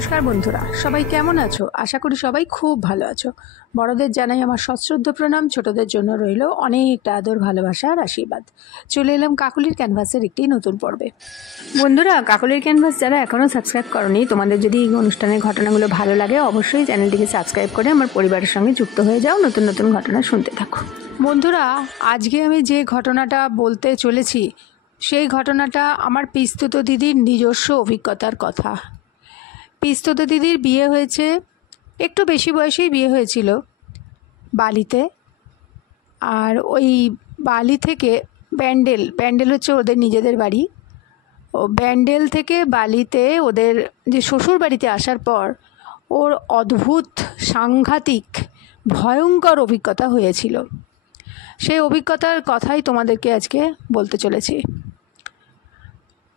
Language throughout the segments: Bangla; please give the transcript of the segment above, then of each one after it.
নমস্কার বন্ধুরা, সবাই কেমন আছো? আশা করি সবাই খুব ভালো আছো। বড়দের জানাই আমার সশ্রদ্ধ প্রণাম, ছোটদের জন্য রইল অনেকটা আদর, ভালোবাসা আর আশীর্বাদ। চলে এলাম কাকলির ক্যানভাসের একটি নতুন পর্বে। বন্ধুরা, কাকলির ক্যানভাস যারা এখনও সাবস্ক্রাইব করনি, তোমাদের যদি এই অনুষ্ঠানের ঘটনাগুলো ভালো লাগে অবশ্যই চ্যানেলটিকে সাবস্ক্রাইব করে আমার পরিবারের সঙ্গে যুক্ত হয়ে যাও, নতুন নতুন ঘটনা শুনতে থাকো। বন্ধুরা, আজকে আমি যে ঘটনাটা বলতে চলেছি সেই ঘটনাটা আমার পিস্তুত দিদির নিজস্ব অভিজ্ঞতার কথা। পিস্তুত দিদির বিয়ে হয়েছে, একটু বেশি বয়সেই বিয়ে হয়েছিল বালিতে। আর ওই বালি থেকে ব্যান্ডেল হচ্ছে ওদের নিজেদের বাড়ি। ও ব্যান্ডেল থেকে বালিতে ওদের যে শ্বশুর বাড়িতে আসার পর ওর অদ্ভুত, সাংঘাতিক, ভয়ঙ্কর অভিজ্ঞতা হয়েছিল। সেই অভিজ্ঞতার কথাই তোমাদেরকে আজকে বলতে চলেছি।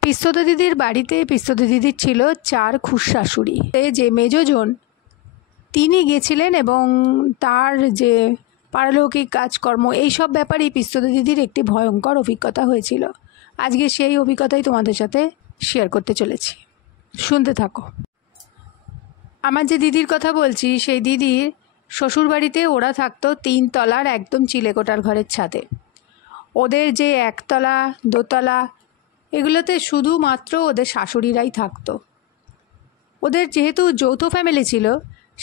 পিস্তুত দিদির বাড়িতে পিস্তুত দিদির ছিল 4 খুড়শাশুড়ি। যে মেজজন তিনি গেছিলেন এবং তার যে পারলৌকিক কাজকর্ম এইসব ব্যাপারেই পিস্তুত দিদির একটি ভয়ঙ্কর অভিজ্ঞতা হয়েছিল। আজকে সেই অভিজ্ঞতাই তোমাদের সাথে শেয়ার করতে চলেছি, শুনতে থাকো। আমার যে দিদির কথা বলছি সেই দিদির শ্বশুরবাড়িতে ওরা থাকতো 3 তলার একদম চিলেকোঠার ঘরের ছাদে। ওদের যে 1 তলা 2 তলা এগুলোতে শুধুমাত্র ওদের শাশুড়িরাই থাকতো। ওদের যেহেতু যৌথ ফ্যামিলি ছিল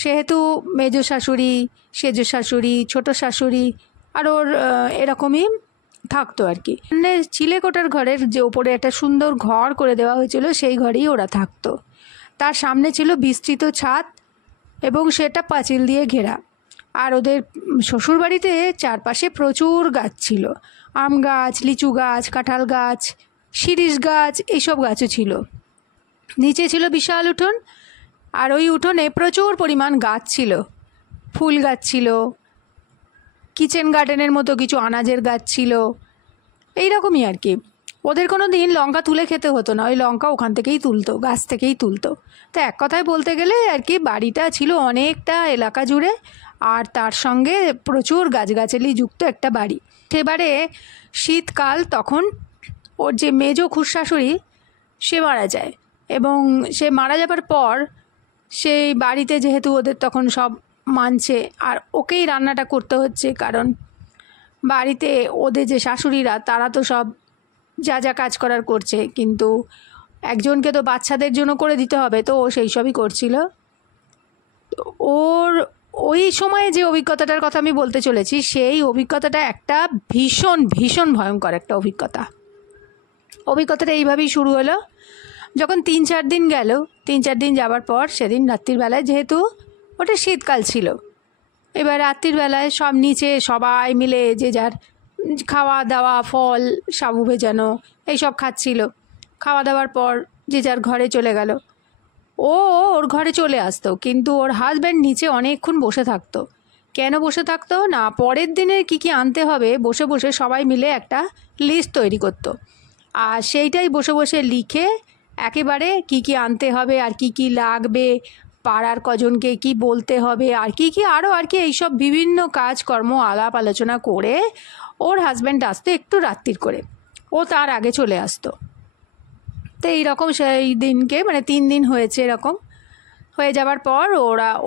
সেহেতু মেজ শাশুড়ি, সেজ শাশুড়ি, ছোট শাশুড়ি আর ওর এরকমই থাকতো আর কি। মানে চিলেকোঠার ঘরের যে ওপরে একটা সুন্দর ঘর করে দেওয়া হয়েছিল সেই ঘরেই ওরা থাকতো। তার সামনে ছিল বিস্তৃত ছাদ এবং সেটা পাঁচিল দিয়ে ঘেরা। আর ওদের শ্বশুরবাড়িতে চারপাশে প্রচুর গাছ ছিল, আম গাছ, লিচু গাছ, কাঁঠাল গাছ, শিরীষ গাছ, এইসব গাছও ছিল। নিচে ছিল বিশাল উঠোন, আর ওই উঠোনে প্রচুর পরিমাণ গাছ ছিল, ফুল গাছ ছিল, কিচেন গার্ডেনের মতো কিছু আনাজের গাছ ছিল, এইরকমই আর কি। ওদের কোনো দিন লঙ্কা তুলে খেতে হতো না, ওই লঙ্কা ওখান থেকেই তুলতো, গাছ থেকেই তুলতো। তো এক কথায় বলতে গেলে আর কি বাড়িটা ছিল অনেকটা এলাকা জুড়ে, আর তার সঙ্গে প্রচুর গাছগাছালি যুক্ত একটা বাড়ি। সেবারে শীতকাল, তখন ওর যে মেজ খুড়শাশুড়ি সে মারা যায়, এবং সে মারা যাবার পর সেই বাড়িতে যেহেতু ওদের তখন সব মানছে আর ওকেই রান্নাটা করতে হচ্ছে, কারণ বাড়িতে ওদের যে শাশুড়িরা তারা তো সব যা যা কাজ করার করছে, কিন্তু একজনকে তো বাচ্চাদের জন্য করে দিতে হবে, তো ও সেই সবই করছিল। ওর ওই সময়ে যে অভিজ্ঞতাটার কথা আমি বলতে চলেছি সেই অভিজ্ঞতাটা একটা ভীষণ ভীষণ ভয়ঙ্কর একটা অভিজ্ঞতাটা এইভাবেই শুরু হলো। যখন 3-4 দিন গেল, 3-4 দিন যাবার পর সেদিন রাত্রির বেলায়, যেহেতু ওটা শীতকাল ছিল, এবার রাত্রির বেলায় সব নিচে সবাই মিলে যে যার খাওয়া দাওয়া, ফল, সাবু ভেজানো এইসব খাচ্ছিল। খাওয়া দাওয়ার পর যে যার ঘরে চলে গেল। ওর ঘরে চলে আসতো, কিন্তু ওর হাজব্যান্ড নিচে অনেকক্ষণ বসে থাকতো। কেন বসে থাকতো না, পরের দিনে কি কি আনতে হবে বসে বসে সবাই মিলে একটা লিস্ট তৈরি করতো, আর সেইটাই বসে বসে লিখে একেবারে কি কি আনতে হবে আর কি কি লাগবে, পাড়ার কজনকে কি বলতে হবে আর কি কি আরও আর কি, এইসব বিভিন্ন কাজকর্ম আলাপ আলোচনা করে ওর হাজব্যান্ড আসতো একটু রাত্রির করে, ও তার আগে চলে আসতো। তো এইরকম সেই দিনকে মানে 3 দিন হয়েছে, এরকম হয়ে যাবার পর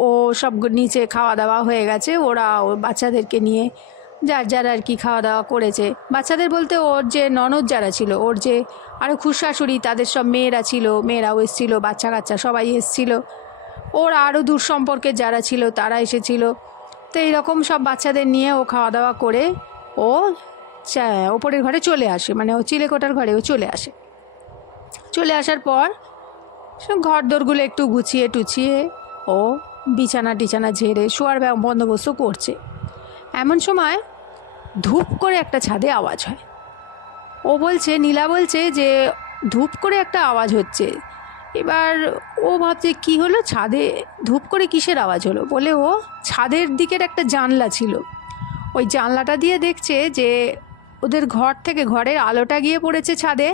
ও সব নিচে খাওয়া দাওয়া হয়ে গেছে, ওরা ওর বাচ্চাদেরকে নিয়ে যার যার আর কি খাওয়া দাওয়া করেছে। বাচ্চাদের বলতে ওর যে ননদ যারা ছিল, ওর যে আরও খুড়শাশুড়ি তাদের সব মেয়েরা ছিল, মেয়েরাও এসেছিলো, বাচ্চা কাচ্চা সবাই এসেছিলো, ওর আরও দূর সম্পর্কের যারা ছিল তারা এসেছিলো। তো এইরকম সব বাচ্চাদের নিয়ে ও খাওয়া দাওয়া করে ও ওপরের ঘরে চলে আসে, মানে ও চিলেকোঠার ঘরে ও চলে আসার পর ঘর দোরগুলো একটু গুছিয়ে টুছিয়ে ও বিছানা টিছানা ঝেড়ে শোয়ার বন্দোবস্ত করছে। এমন সময় ধূপ করে একটা ছাদে আওয়াজ হয়। ও বলছে, নীলা বলছে যে ধূপ করে একটা আওয়াজ হচ্ছে। এবার ও ভাবছে কি হলো, ছাদে ধূপ করে কিসের আওয়াজ হলো, বলে ও ছাদের দিকের একটা জানলা ছিল, ওই জানলাটা দিয়ে দেখছে যে ওদের ঘর থেকে ঘরের আলোটা গিয়ে পড়েছে ছাদে,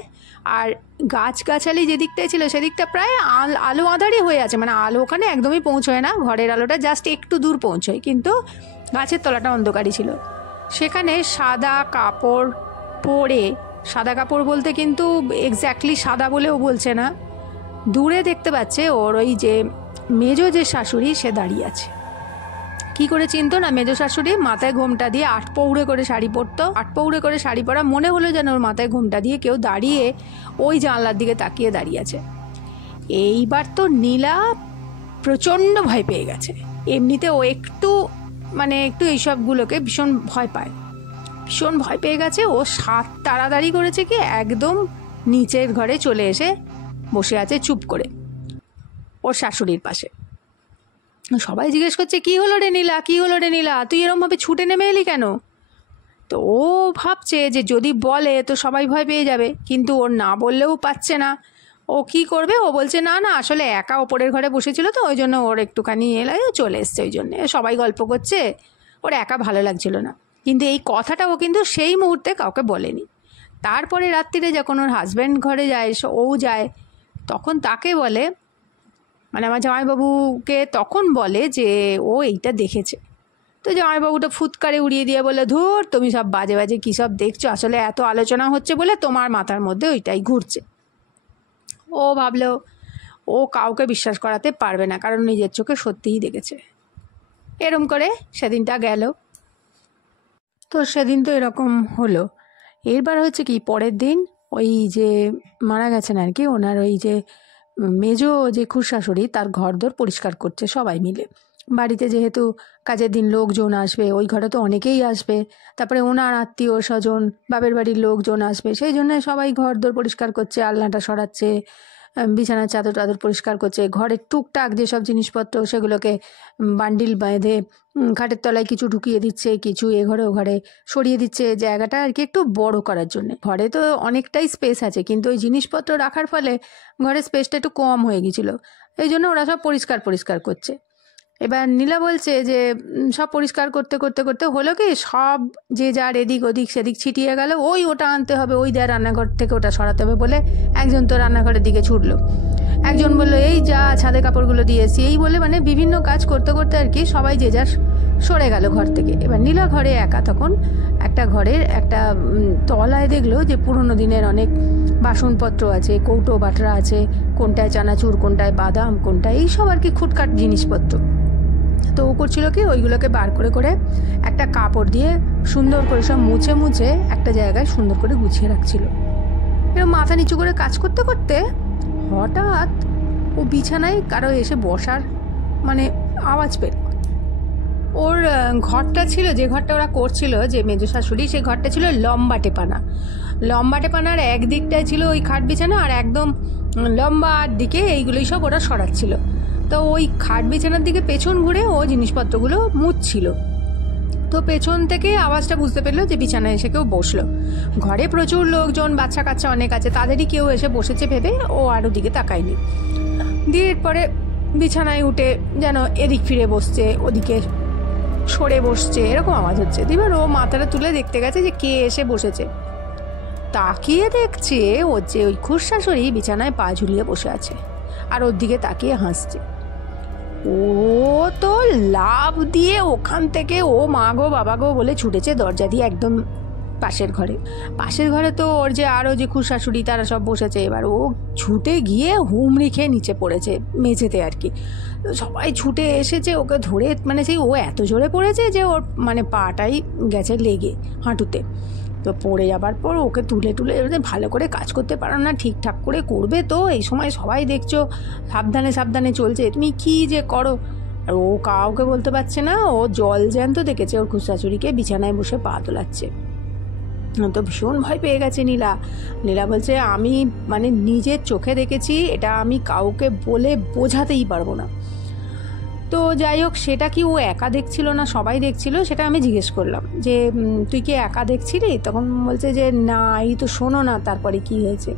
আর গাছগাছালি যেদিকটায় ছিল সেদিকটা প্রায় আলো আঁধারি হয়ে আছে, মানে আলো ওখানে একদমই পৌঁছয় না, ঘরের আলোটা জাস্ট একটু দূর পৌঁছয়, কিন্তু গাছের তলাটা অন্ধকারই ছিল। সেখানে সাদা কাপড় পরে, সাদা কাপড় বলতে কিন্তু এক্স্যাক্টলি সাদা বলেও বলছে না, দূরে দেখতে পাচ্ছে ওর ওই যে মেজো যে শাশুড়ি সে দাঁড়িয়ে আছে। কি করে চিনতো না? মেজো শাশুড়ি মাথায় ঘোমটা দিয়ে 8 পৌড়ে করে শাড়ি পরতো। 8 পৌড়ে করে শাড়ি পরা, মনে হলো যেন ওর মাথায় ঘোমটা দিয়ে কেউ দাঁড়িয়ে ওই জানলার দিকে তাকিয়ে দাঁড়িয়ে আছে। এইবার তো নীলা প্রচণ্ড ভয় পেয়ে গেছে। এমনিতে ও একটু এইসবগুলোকে ভীষণ ভয় পায়, ভীষণ ভয় পেয়ে গেছে। ও তাড়াতাড়ি করেছে কি, একদম নিচের ঘরে চলে এসে বসে আছে চুপ করে ওর শাশুড়ির পাশে। সবাই জিজ্ঞেস করছে, কি হলো রে নীলা, কি হলো রে নীলা, তুই এরমভাবে ছুটে নেমে এলি কেন? তো ও ভাবছে যে যদি বলে তো সবাই ভয় পেয়ে যাবে, কিন্তু ওর না বললেও পাচ্ছে না। ও কি করবে? ও বলছে না না, আসলে একা ওপরের ঘরে বসেছিল তো ওই জন্য ওর একটুখানি চলে এসছে, ওই জন্যে সবাই গল্প করছে, ওর একা ভালো লাগছিল না। কিন্তু এই কথাটা ও কিন্তু সেই মুহূর্তে কাউকে বলেনি। তারপরে রাত্রিরে যখন ওর হাজব্যান্ড ঘরে যায়, ও যায়, তখন তাকে বলে, আমার জামাইবাবুকে তখন বলে যে ও এইটা দেখেছে। তো জামাইবাবুটা ফুৎকারে উড়িয়ে দিয়ে বলে, ধুর তুমি সব বাজে বাজে কী সব দেখছো, আসলে এত আলোচনা হচ্ছে বলে তোমার মাথার মধ্যে ওইটাই ঘুরছে। ও ভাবলো ও কাউকে বিশ্বাস করাতে পারবে না, কারণ নিজের চোখে সত্যিই দেখেছে। এরম করে সেদিনটা গেল। তো সেদিন তো এরকম হলো। এরবার হচ্ছে কি, পরের দিন ওই যে মারা গেছেন আর কি, ওনার ওই যে মেজো যে খুড়শাশুড়ি, তার ঘরদোর পরিষ্কার করছে সবাই মিলে। বাড়িতে যেহেতু কাজের দিন লোকজন আসবে, ওই ঘরে তো অনেকেই আসবে, তারপরে ওনার আত্মীয় স্বজন, বাপের বাড়ির লোকজন আসবে, সেই জন্য সবাই ঘরদোর পরিষ্কার করছে, আলনাটা সরাচ্ছে, বিছানার চাদর টাদর পরিষ্কার করছে, ঘরের টুকটাক যেসব জিনিসপত্র সেগুলোকে বান্ডিল বেঁধে খাটের তলায় কিছু ঢুকিয়ে দিচ্ছে, কিছু এ ঘরে ও ঘরে সরিয়ে দিচ্ছে, জায়গাটা আর কি একটু বড় করার জন্য। ঘরে তো অনেকটাই স্পেস আছে, কিন্তু ওই জিনিসপত্র রাখার ফলে ঘরের স্পেসটা একটু কম হয়ে গিয়েছিলো, এই জন্য ওরা সব পরিষ্কার করছে। এবার নীলা বলছে যে সব পরিষ্কার করতে করতে করতে হলো কি, সব যে যার এদিক ওদিক সেদিক ছিটিয়ে গেল, ওটা আনতে হবে, ওই দেয় রান্নাঘর থেকে ওটা সরাতে হবে বলে একজন তো রান্নাঘরের দিকে ছুটলো, একজন বললো এই যা ছাদে কাপড়গুলো দিয়েছি, এই বলে বিভিন্ন কাজ করতে করতে আর কি সবাই যে যার সরে গেল ঘর থেকে। এবার নীলা ঘরে একা, তখন একটা ঘরের একটা তলায় দেখলো যে পুরোনো দিনের অনেক বাসনপত্র আছে, কৌটো বাটরা আছে, কোনটায় চানাচুর, কোনটায় বাদাম, কোনটায় এইসব আর কি খুটখাট জিনিসপত্র। তো ও করছিল কি, ওইগুলোকে বার করে করে একটা কাপড় দিয়ে সুন্দর করে সব মুছে মুছে একটা জায়গায় সুন্দর করে গুছিয়ে রাখছিল। এরকম মাথা নিচু করে কাজ করতে করতে হঠাৎ ও বিছানায় কারো এসে বসার আওয়াজ পেল। ওর ঘরটা ছিল, যে ঘরটা ওরা করছিল, যে মেজো শাশুড়ি, সেই ঘরটা ছিল লম্বা টেপানার একদিকটায় ছিল ওই খাট বিছানা, আর একদম লম্বার দিকে এইগুলোই সব ওরা সরাচ্ছিল। তো ওই খাট বিছানার দিকে পেছন ঘুরে ও জিনিসপত্রগুলো মুছছিল। তো পেছন থেকে আওয়াজটা বুঝতে পেরলো যে বিছানায় এসে কেউ বসলো। ঘরে প্রচুর লোকজন, বাচ্চা কাচ্চা অনেক আছে, তাদেরই কেউ এসে বসেছে ভেবে ও আর ওদিকে তাকায়নি। দিয়ে এরপরে বিছানায় উঠে যেন এদিক ফিরে বসছে, ওদিকে সরে বসছে, এরকম আওয়াজ হচ্ছে। এবার ও মাথাটা তুলে দেখতে গেছে যে কে এসে বসেছে। তাকিয়ে দেখছে ওর যে ওই খুড়শাশুড়ি বিছানায় পা ঝুলিয়ে বসে আছে, আর ওর দিকে তাকিয়ে হাসছে। ও তো লাফ দিয়ে ওখান থেকে ও মা গো বাবা গো বলে ছুটেছে দরজা দিয়ে একদম পাশের ঘরে তো ওর যে আরও যে খুড়শাশুড়ি তারা সব বসেছে। এবার ও ছুটে গিয়ে হুমড়ি খেয়ে নিচে পড়েছে মেঝেতে আর কি। সবাই ছুটে এসেছে ওকে ধরে, সেই ও এত জোরে পড়েছে যে ওর পাটাই গেছে লেগে হাঁটুতে। তো পড়ে যাবার পর ওকে তুলে ভালো করে কাজ করতে পারো না, ঠিকঠাক করে করবে তো, এই সময় সবাই দেখছো সাবধানে চলছে, তুমি কি যে করো। আর ও কাউকে বলতে পারছে না, ও জল জ্যান্ত দেখেছে ওর খুড়শাশুড়িকে বিছানায় বসে পা তোলাচ্ছে। তো ভীষণ ভয় পেয়ে গেছে নীলা বলছে, আমি নিজের চোখে দেখেছি, এটা আমি কাউকে বলে বোঝাতেই পারবো না। তো যাই হোক, সেটা কি ও একা দেখছিল না সবাই দেখছিল, সেটা আমি জিজ্ঞেস করলাম যে তুই কি একা দেখছিলি? তখন বলছে যে না, এই তো শোনো না তারপরে কি হয়েছে।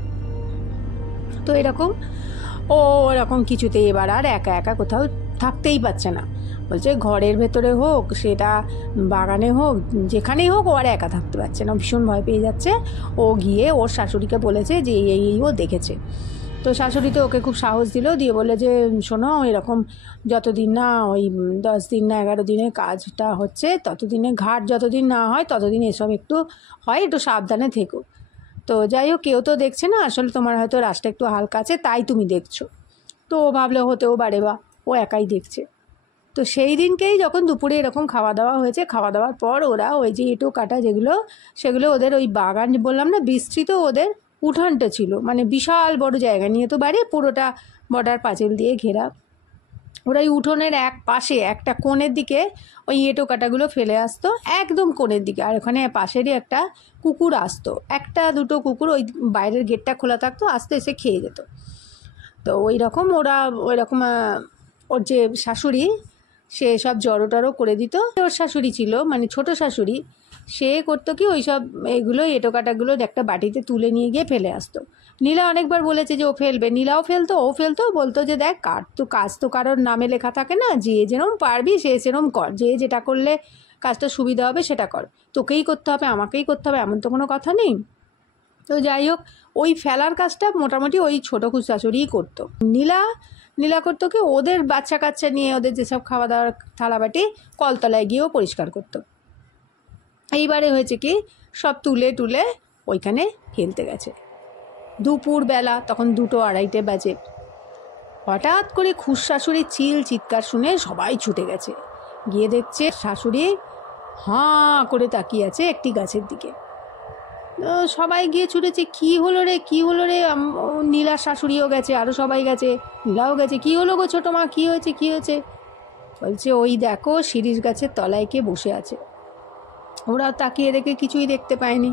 তো এরকম কিছুতেই এবার আর একা একা কোথাও থাকতেই পারছে না। বলছে ঘরের ভেতরে হোক, সেটা বাগানে হোক, যেখানেই হোক, ও আর একা থাকতে পারছে না, ভীষণ ভয় পেয়ে যাচ্ছে। ও গিয়ে ওর শাশুড়িকে বলেছে যে এই ও দেখেছে। তো শাশুড়ি তো ওকে খুব সাহস দিল, দিয়ে বলে যে শোনো, এরকম যতদিন না ওই 10 দিন না 11 দিনের কাজটা হচ্ছে, ততদিনে ঘাট যতদিন না হয় ততদিন এসব একটু হয়, একটু সাবধানে থেকো। তো যাই হোক, কেউ তো দেখছে না, আসলে তোমার হয়তো রাস্তা একটু হালকা আছে তাই তুমি দেখছো। তো ও ভাবলো হতেও পারে বা, ও একাই দেখছে। তো সেই দিনকেই যখন দুপুরে এরকম খাওয়া দাওয়া হয়েছে, খাওয়া দাওয়ার পর ওরা ওই যে এঁটো কাটা যেগুলো, সেগুলো ওদের ওই বাগান বললাম না, বিস্তৃত ওদের উঠানটা ছিল, মানে বিশাল বড় জায়গা নিয়ে তো বাড়ি, পুরোটা বর্ডার পাঁচিল দিয়ে ঘেরা। ওরা এই উঠোনের এক পাশে একটা কোণের দিকে ওই এঁটো কাটাগুলো ফেলে আসতো, একদম কোণের দিকে। আর ওখানে পাশেরই একটা কুকুর আসতো, একটা দুটো কুকুর, ওই বাইরের গেটটা খোলা থাকতো, আসতে এসে খেয়ে যেত। তো ওই রকম ওরা ওই রকম ওর যে শাশুড়ি সে সব জড়ো টড়ো করে দিত। ওর শাশুড়ি ছিল, মানে ছোট শাশুড়ি, সে করতো কি ওই সব এগুলো এঁটো কাটাগুলো একটা বাটিতে তুলে নিয়ে গিয়ে ফেলে আসতো। নীলা অনেকবার বলেছে যে ও ফেলবে, নীলাও ফেলতো, ও ফেলতো, বলতো যে দেখ কাজ তো কারোর নামে লেখা থাকে না, যে যেরকম পারবি সে সেরকম কর, যে যেটা করলে কাজটা সুবিধা হবে সেটা কর, তোকেই করতে হবে আমাকেই করতে হবে এমন তো কোনো কথা নেই। তো যাই হোক, ওই ফেলার কাজটা মোটামুটি ওই ছোটো শাশুড়িই করতো। নীলা করতো কি ওদের বাচ্চা কাচ্চা নিয়ে ওদের যেসব খাওয়া দাওয়ার থালাবাটি কলতলায় গিয়েও পরিষ্কার করতো। এইবারে হয়েছে কি সব তুলে টুলে ওইখানে ফেলতে গেছে দুপুরবেলা, তখন 2-2:30 বাজে। হঠাৎ করে খুশ শাশুড়ির চিৎকার শুনে সবাই ছুটে গেছে, গিয়ে দেখছে শাশুড়ি হাঁ করে তাকিয়ে আছে একটি গাছের দিকে। সবাই গিয়ে ছুটেছে, কী হলো রে কী হলো রে, নীলার শাশুড়িও গেছে, আরও সবাই গেছে, নীলাও গেছে, কী হলো গো ছোটো মা, কী হয়েছে কী হয়েছে? বলছে ওই দেখো শিরীষ গাছের তলায় কে বসে আছে। ওরা তাকিয়ে দেখে কিছুই দেখতে পায়নি।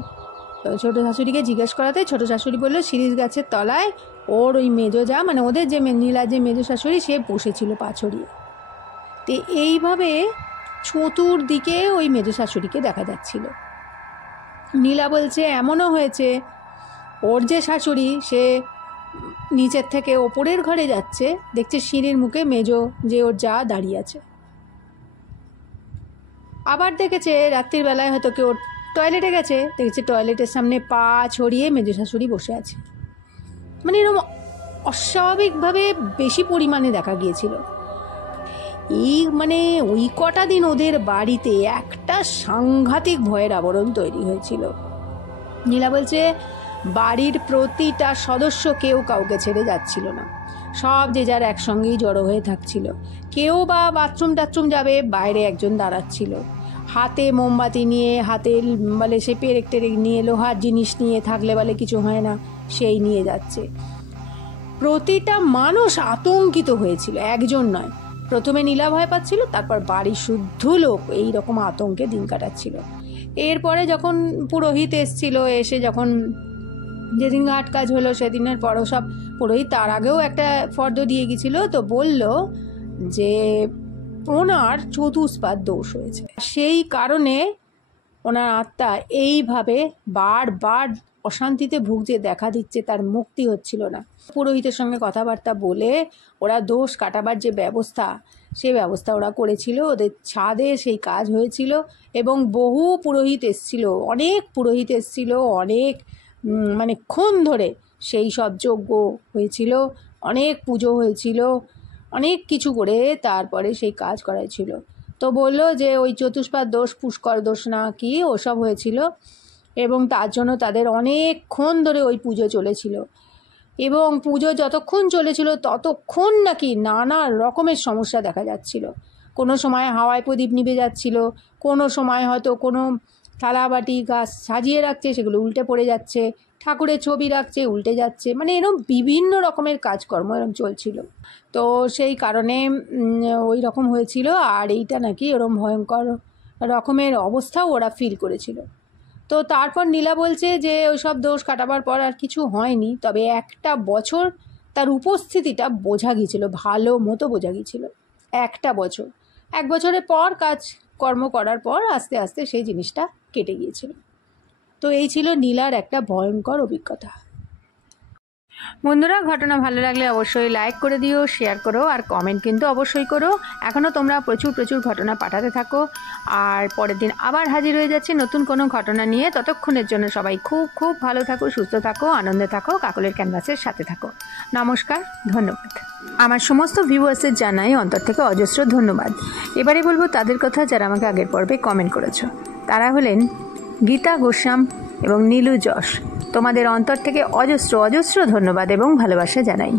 ছোটো শাশুড়িকে জিজ্ঞেস করাতে ছোটো শাশুড়ি বললো শিরীষ গাছের তলায় ওর ওই মেজো যা, মানে ওদের যে নীলার যে মেজো শাশুড়ি, সে বসেছিল পা ছড়িয়ে। তো এইভাবে চতুর্দিকে ওই মেজো শাশুড়িকে দেখা যাচ্ছিল। নীলা বলছে এমনও হয়েছে ওর যে শাশুড়ি সে নিচের থেকে ওপরের ঘরে যাচ্ছে, দেখছে সিঁড়ির মুখে মেজো যে ওর যা দাঁড়িয়ে আছে। আবার দেখেছে রাত্রির বেলায় হয়তো কেউ টয়লেটে গেছে, দেখেছে টয়লেটের সামনে পা ছড়িয়ে মেজো শাশুড়ি বসে আছে। মানে এরকম অস্বাভাবিকভাবে বেশি পরিমাণে দেখা গিয়েছিল। মানে ওই কটা দিন ওদের বাড়িতে একটা সাংঘাতিক ভয়ের আবরণ তৈরি হয়েছিল। নীলা বলছে বাড়ির প্রতিটা সদস্য কেউ কাউকে ছেড়ে যাচ্ছিল না, সব যে যার একসঙ্গেই জড়ো হয়ে থাকছিল। কেউ বা বাথরুম টাথরুম যাবে, বাইরে একজন দাঁড়াচ্ছিল, হাতে মোমবাতি নিয়ে, হাতে বলে সে পেরেক টেরেক নিয়ে, লোহার জিনিস নিয়ে, থাকলে বলে কিছু হয় না সেই নিয়ে যাচ্ছে। প্রতিটা মানুষ আতঙ্কিত হয়েছিল, একজন নয়। প্রথমে নীলা ভয় পাচ্ছিল, তারপর বাড়ির শুদ্ধ লোক এই রকম আতঙ্কে দিন কাটাচ্ছিল। এরপরে যখন পুরোহিত এসছিল, এসে যখন যেদিন ঘাট কাজ হলো সেদিনের পরও সব পুরোহিত তার আগেও একটা ফর্দ দিয়ে গেছিল, তো বলল যে ওনার চতুষ্পাদ দোষ হয়েছে, সেই কারণে ওনার আত্মা এইভাবে বারবার অশান্তিতে ভুগছে, দেখা দিচ্ছে, তার মুক্তি হচ্ছিল না। পুরোহিতের সঙ্গে কথাবার্তা বলে ওরা দোষ কাটাবার যে ব্যবস্থা, সেই ব্যবস্থা ওরা করেছিল। ওদের ছাদে সেই কাজ হয়েছিল এবং বহু পুরোহিত এসেছিল, অনেক পুরোহিত এসেছিল, অনেক মানে ক্ষণ ধরে সেই সব যজ্ঞ হয়েছিল, অনেক পুজো হয়েছিল, অনেক কিছু করে তারপরে সেই কাজ করাইছিল। তো বললো যে ওই চতুষ্পাদ দোষ, পুষ্কর দোষ না কি ওসব হয়েছিল, এবং তার জন্য তাদের অনেকক্ষণ ধরে ওই পুজো চলেছিল। এবং পুজো যতক্ষণ চলেছিল ততক্ষণ নাকি নানা রকমের সমস্যা দেখা যাচ্ছিল। কোনো সময় হাওয়ায় প্রদীপ নিভে যাচ্ছিল, কোনো সময় হয়তো কোনো থালাবাটি গাছ সাজিয়ে রাখছে, সেগুলো উল্টে পড়ে যাচ্ছে, ঠাকুরের ছবি রাখছে, উল্টে যাচ্ছে, মানে এরকম বিভিন্ন রকমের কাজকর্ম এরকম চলছিল। তো সেই কারণে ওই রকম হয়েছিল। আর এইটা নাকি ওরকম ভয়ঙ্কর রকমের অবস্থাও ওরা ফিল করেছিল। তো তারপর নীলা বলছে যে ওই সব দোষ কাটাবার পর আর কিছু হয়নি, তবে একটা বছর তার উপস্থিতিটা বোঝা গিয়েছিল, ভালো মতো বোঝা গিয়েছিল। একটা বছর, 1 বছরের পর কাজকর্ম করার পর আস্তে আস্তে সেই জিনিসটা কেটে গিয়েছিল। তো এই ছিল নীলার একটা ভয়ঙ্কর অভিজ্ঞতা। বন্ধুরা, ঘটনা ভালো লাগলে অবশ্যই লাইক করে দিও, শেয়ার করো, আর কমেন্ট কিন্তু অবশ্যই করো। এখনও তোমরা প্রচুর ঘটনা পাঠাতে থাকো, আর পরের দিন আবার হাজির হয়ে যাচ্ছে নতুন কোনো ঘটনা নিয়ে। ততক্ষণের জন্য সবাই খুব ভালো থাকো, সুস্থ থাকো, আনন্দে থাকো, কাকলের ক্যানভাসের সাথে থাকো। নমস্কার, ধন্যবাদ। আমার সমস্ত ভিউয়ার্সের জানাই অন্তর থেকে অজস্র ধন্যবাদ। এবারে বলবো তাদের কথা যারা আমাকে আগের পর্বে কমেন্ট করেছো। তারা হলেন গীতা গোস্বাম এবং নীলু যশ। তোমাদের অন্তর থেকে অজস্র ধন্যবাদ এবং ভালোবাসা জানাই।